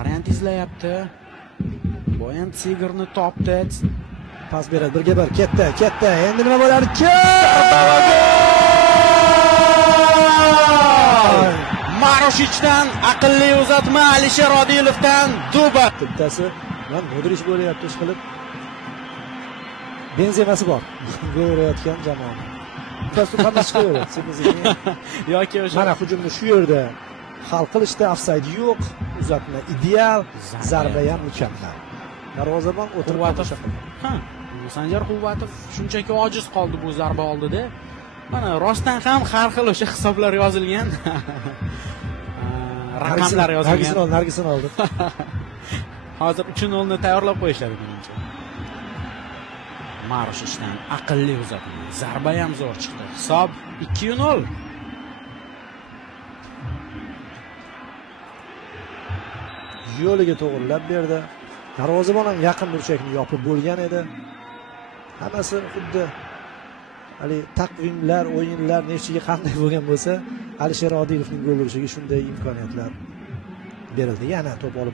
variant izlayapti. Boyan Sigirni topdi. Pas beradi, birga bir, ketdi. Endi nima bo'lar ekan? Maroshichdan aqlli uzatma, Alisher Odilovdan dubl. Bittasi man Modric bo'layapti ish qilib. Benzemasi bor. Gol urayotgan jamoa. Bittasi qanday chiqaveradi? Sekin-sekin. Yoki o'sha Mana hujumni shu yerda hal qilishda ofsayd yo'q, uzatma ideal, zarba ham mukammal. Darvozabon o'tirib tomosha qildi. Ha, Sanjar Quvvatov shunchaki ojiz qoldi bu zarba oldida. Mana rostdan ham har xil o'sha hisoblar yozilgan. Raqamlar yozilgan. Nargisini oldi. Hozir 3-0 ni tayyorlab qo'yishadi menimcha. Maroshichdan aqlli uzatma. Zarba ham zo'r chiqdi. Hisob 2-0. Yo'liga to'g'rilab berdi. Darvozabon ham yaqin burchakni yopib bo'lgan edi. Hammasi xuddi taqvimlar, o'yinlar nechchiga qanday bo'lgan bo'lsa, Alisher Odilovning gol urishiga shunday imkoniyatlar berildi. Yana to'p olib